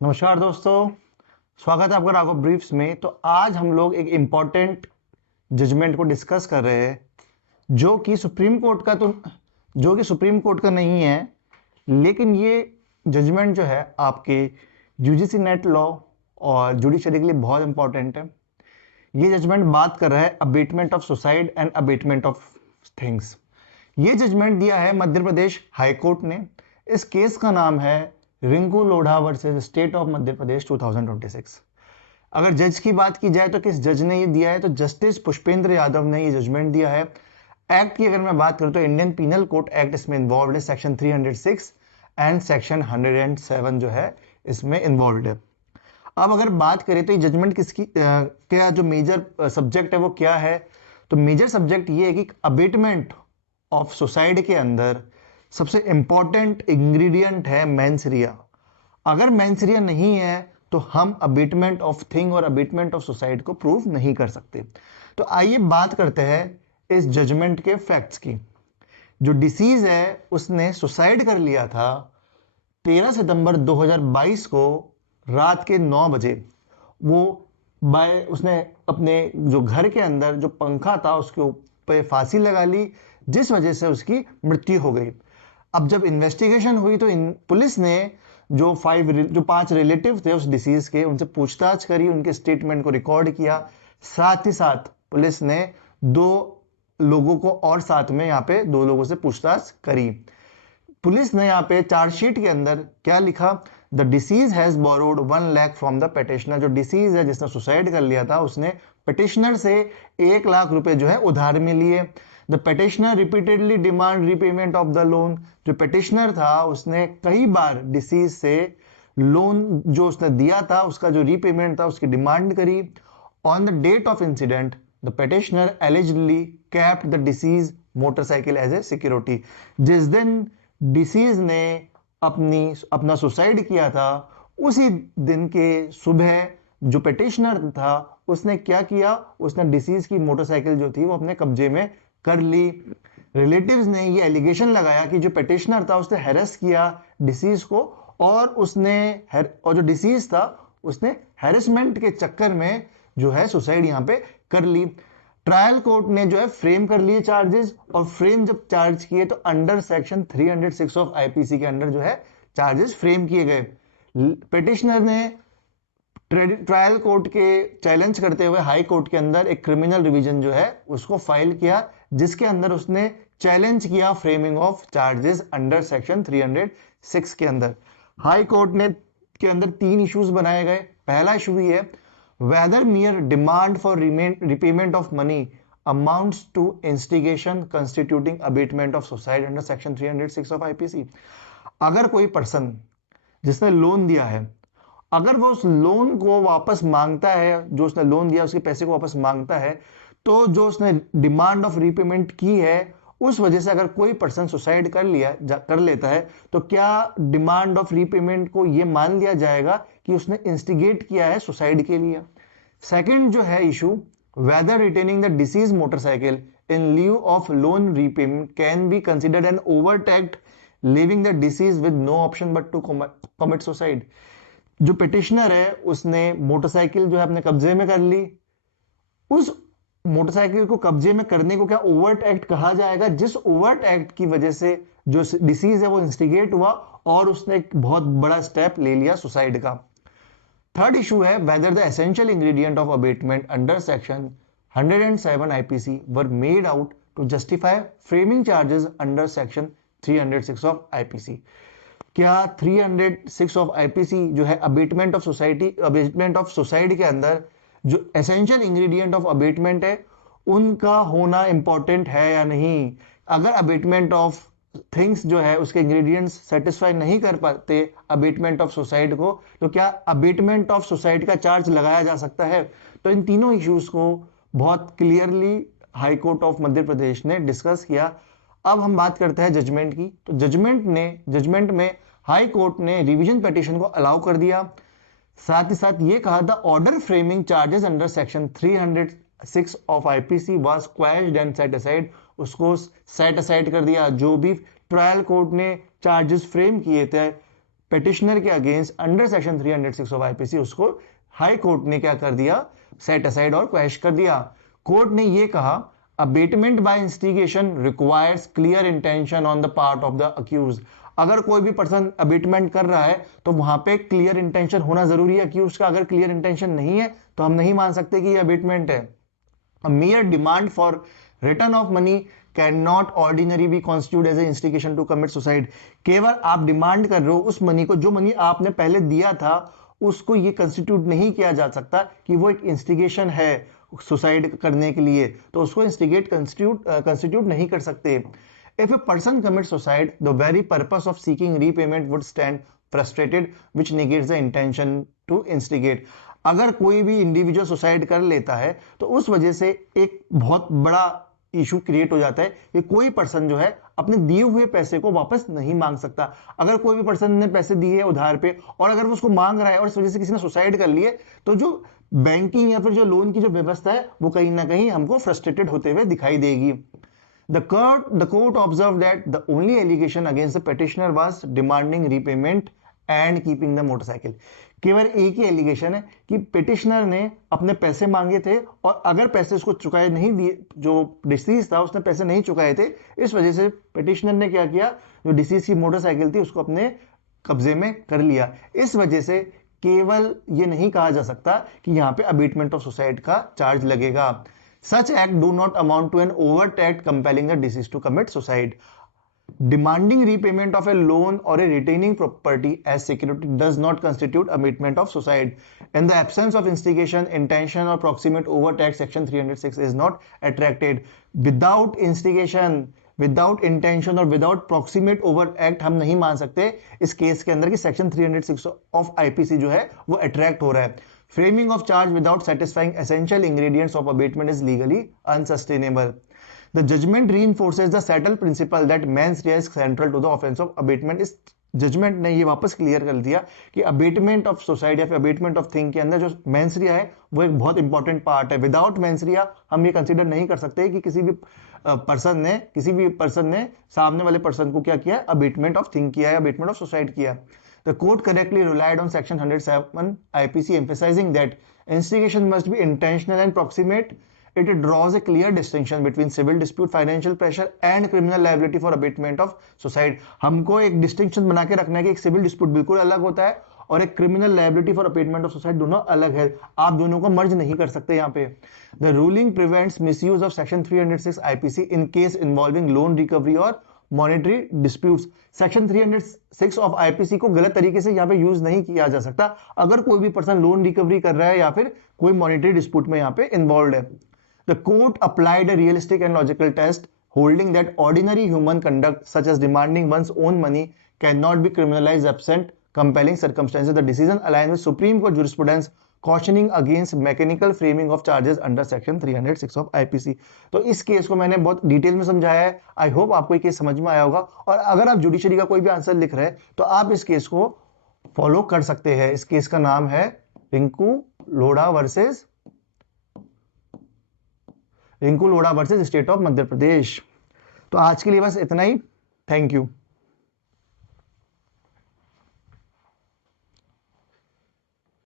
नमस्कार दोस्तों, स्वागत है आपका राघव ब्रीफ्स में। तो आज हम लोग एक इम्पॉर्टेंट जजमेंट को डिस्कस कर रहे हैं जो कि सुप्रीम कोर्ट का तो जो कि सुप्रीम कोर्ट का नहीं है, लेकिन ये जजमेंट जो है आपके यूजीसी नेट लॉ और जुडिशरी के लिए बहुत इंपॉर्टेंट है। ये जजमेंट बात कर रहा है abetment of suicide and abetment of things. ये जजमेंट दिया है मध्य प्रदेश हाई कोर्ट ने। इस केस का नाम है Rinku Lodha versus state of Madhya Pradesh 2026। अगर जज की बात की जाए तो किस जज ने ये दिया है, तो जस्टिस पुष्पेंद्र यादव ने ये जजमेंट दिया है। एक्ट की अगर मैं बात करूं तो इंडियन पीनल कोड एक्ट इसमें इन्वॉल्व है, सेक्शन 306 एंड सेक्शन 107 जो है इसमें इन्वॉल्व है। अब अगर बात करें तो ये जजमेंट किसकी क्या जो मेजर सब्जेक्ट है वो क्या है, तो मेजर सब्जेक्ट ये है कि अबेटमेंट ऑफ सुसाइड के अंदर सबसे इंपॉर्टेंट इंग्रेडिएंट है मेंसरिया। अगर मेंसरिया नहीं है तो हम अबेटमेंट ऑफ थिंग और अबेटमेंट ऑफ सुसाइड को प्रूव नहीं कर सकते। तो आइए बात करते हैं इस जजमेंट के फैक्ट्स की। जो डिसीज है उसने सुसाइड कर लिया था 13 सितंबर 2022 को रात के 9 बजे। वो बाय उसने अपने जो घर के अंदर जो पंखा था उसके ऊपर फांसी लगा ली, जिस वजह से उसकी मृत्यु हो गई। अब जब इन्वेस्टिगेशन हुई तो पुलिस ने जो 5 रिलेटिव थे उस डिसीज के, उनसे पूछताछ करी, उनके स्टेटमेंट को रिकॉर्ड किया। साथ ही साथ पुलिस ने 2 लोगों को और साथ में यहाँ पे 2 लोगों से पूछताछ करी। पुलिस ने यहाँ पे चार्जशीट के अंदर क्या लिखा, the disease has borrowed 1 lakh from the petitioner. जो डिसीज है जिसने सुसाइड कर लिया था उसने पेटिशनर से 1 लाख रुपए जो है उधार में लिए। The petitioner repeatedly demand repayment of the loan. जो पेटिशनर था उसने कई बार डिसीज से लोन जो उसने दिया था उसका जो रीपेमेंट था उसकी डिमांड करी। On the date of incident the petitioner allegedly kept the deceased motorcycle as a security. जिस दिन डिसीज ने अपना सुसाइड किया था उसी दिन के सुबह जो पेटिशनर था उसने क्या किया, उसने डिसीज की मोटरसाइकिल जो थी वो अपने कब्जे में कर ली। रिलेटिव्स ने ये एलिगेशन लगाया कि जो पेटिशनर था उसने हैरेस किया डिसीज को, और जो डिसीज था उसने हैरेसमेंट के चक्कर में जो है सुसाइड यहां पे कर ली। ट्रायल कोर्ट ने जो है फ्रेम कर लिए चार्जेस, और फ्रेम जब चार्ज किए तो अंडर सेक्शन 306 ऑफ आईपीसी के अंडर जो है चार्जेस फ्रेम किए गए। पिटिशनर ने ट्रायल कोर्ट के चैलेंज करते हुए हाई कोर्ट के अंदर एक क्रिमिनल रिवीजन जो है उसको फाइल किया, जिसके अंदर उसने चैलेंज किया framing of charges under section 306 के अंदर। हाई कोर्ट ने के अंदर 3 इश्यूज बनाए गए। पहला इशू ये है, whether mere demand for repayment of money amounts to instigation constituting abatement of suicide under section 306 of IPC। अगर कोई पर्सन जिसने लोन दिया है, अगर वो उस लोन को वापस मांगता है, जो उसने लोन दिया उसके पैसे को वापस मांगता है, तो जो उसने डिमांड ऑफ रीपेमेंट की है उस वजह से अगर कोई पर्सन सुसाइड कर लेता है, तो क्या डिमांड ऑफ रीपेमेंट को ये मान लिया जाएगा कि उसने इंस्टिगेट किया है सुसाइड के लिए। सेकंड जो है issue, whether retaining the deceased motorcycle in lieu of loan repayment can be considered an overt act, leaving the deceased with no option but to commit suicide. जो पिटिशनर है उसने motorcycle जो है अपने कब्जे में कर ली, उस मोटरसाइकिल को कब्जे में करने को क्या ओवर्ट एक्ट कहा जाएगा, जिस ओवर्ट एक्ट की वजह से जो डिसीज है वो इंस्टिगेट हुआ और उसने एक बहुत बड़ा स्टेप ले लिया सुसाइड का। थर्ड इशू है, whether the essential ingredient of abetment under section 107 IPC were made out to justify framing charges under section 306 of IPC. क्या 306 ऑफ आईपीसी जो है अबेटमेंट ऑफ सुसाइड के अंदर जो एसेंशियल इंग्रेडिएंट ऑफ अबेटमेंट है उनका होना इंपॉर्टेंट है या नहीं। अगर अबेटमेंट ऑफ थिंग्स जो है उसके इंग्रेडिएंट्स सेटिस्फाई नहीं कर पाते अबेटमेंट ऑफ सुसाइड को, तो क्या अबेटमेंट ऑफ सुसाइड का चार्ज लगाया जा सकता है। तो इन तीनों इश्यूज को बहुत clearly high court of Madhya प्रदेश ने डिस्कस किया। अब हम बात करते हैं जजमेंट की। तो जजमेंट में हाई कोर्ट ने रिवीजन पिटीशन को अलाउ कर दिया। साथ ही साथ ये कहा था order framing charges under section 306 of IPC was quashed and set aside. उसको सेट असाइड कर दिया। जो भी ट्रायल कोर्ट ने चार्जेस फ्रेम किए थे पेटिशनर के against under section 306 of IPC, उसको हाई कोर्ट ने क्या कर दिया, सेट असाइड और क्वैश कर दिया। कोर्ट ने ये कहा, abetment by instigation requires clear intention on the part of the accused. अगर कोई भी पर्सन अबेटमेंट कर रहा है तो वहां पे क्लियर इंटेंशन होना जरूरी है अक्यूज का। अगर क्लियर इंटेंशन नहीं है तो हम नहीं मान सकते कि ये अबेटमेंट है। A mere demand for return of money cannot ordinarily be constituted as an instigation to commit suicide। केवल आप डिमांड कर रहे हो उस मनी को, जो मनी आपने पहले दिया था, उसको ये कंस्टिट्यूट नहीं किया जा सकता कि वो एक इंस्टिगेशन है सुसाइड करने के लिए, तो उसको इंस्टिगेट कंस्टिट्यूट नहीं कर सकते। If a person commits suicide, the very purpose of seeking repayment would stand frustrated, which negates the intention to instigate। अगर कोई भी इंडिविजुअल सुसाइड कर लेता है तो उस वजह से एक बहुत बड़ा इशू क्रिएट हो जाता है कि कोई पर्सन जो है अपने दिए हुए पैसे को वापस नहीं मांग सकता। अगर कोई भी पर्सन ने पैसे दिए उधार पे और अगर वो उसको मांग रहा है और इस वजह से किसी ने सुसाइड कर लिए, तो जो बैंकिंग या फिर जो लोन की जो व्यवस्था है वो कहीं ना कहीं हमको फ्रस्ट्रेटेड होते हुए दिखाई देगी। The court observed that the only allegation against the petitioner was demanding repayment and keeping the motorcycle। केवल एक ही एलिगेशन है कि पिटिशनर ने अपने पैसे मांगे थे और अगर पैसे उसको चुकाए नहीं दिए, जो डिसीज था उसने पैसे नहीं चुकाए थे, इस वजह से पिटिशनर ने क्या किया, जो डिसीज की मोटरसाइकिल थी उसको अपने कब्जे में कर लिया। इस वजह से केवल ये नहीं कहा जा सकता कि यहाँ पे अबेटमेंट ऑफ सुसाइड का चार्ज लगेगा। Such act do not amount to an overt act compelling the deceased to commit suicide। Demanding repayment of a loan or a retaining property as security does not constitute abatement of suicide। In the absence of instigation, intention or proximate overt act, section 306 is not attracted। Without instigation, without intention और without proximate over act हम नहीं मान सकते इस case के अंदर कि section 306 of IPC जो है वो अट्रैक्ट हो रहा है। Framing of charge without satisfying essential ingredients of abatement is legally unsustainable। The judgment reinforces the settled principle that mens rea is central to the offense of abatement। इस judgement ने ये वापस क्लियर कर दिया कि अबेटमेंट ऑफ सुसाइड या फिर abetment of thing के अंदर जो मेंस रिया है वो एक बहुत इंपॉर्टेंट पार्ट है। विदाउट मेंस रिया हम ये कंसीडर नहीं कर सकते कि किसी भी पर्सन ने सामने वाले पर्सन को क्या किया, अबेटमेंट ऑफ थिंग किया है, अबेटमेंट ऑफ सुसाइड किया। The court correctly relied on section 107 IPC, emphasizing that instigation must be intentional and proximate। It draws a clear distinction between civil dispute, financial pressure and criminal liability for abatement of suicide। हमको एक distinction बना के रखना है कि एक civil dispute बिल्कुल अलग होता है और एक criminal liability for abetment of suicide दोनों अलग है। आप दोनों को मर्ज नहीं कर सकते यहाँ पे। The ruling prevents misuse of section 306 IPC in case involving loan recovery और monetary disputes. Section 306 of IPC को गलत तरीके से यहाँ पे यूज नहीं किया जा सकता अगर कोई भी पर्सन लोन रिकवरी कर रहा है या फिर कोई मॉनेटरी डिस्प्यूट में यहाँ पे इन्वॉल्व है। The court applied a realistic and logical test holding that ordinary human conduct such as demanding one's own money can not be criminalised absent compelling circumstances. The decision align with Supreme Court jurisprudence cautioning against mechanical framing of charges under section 306 of IPC। तो इस case को मैंने बहुत detail में समझाया है। I hope आपको ये केस समझ में आया होगा और अगर आप जुडिशरी का कोई भी आंसर लिख रहे हैं तो आप इस केस को फॉलो कर सकते हैं। इस केस का नाम है Rinku Lodha versus state of Madhya Pradesh. तो आज के लिए बस इतना ही। Thank you.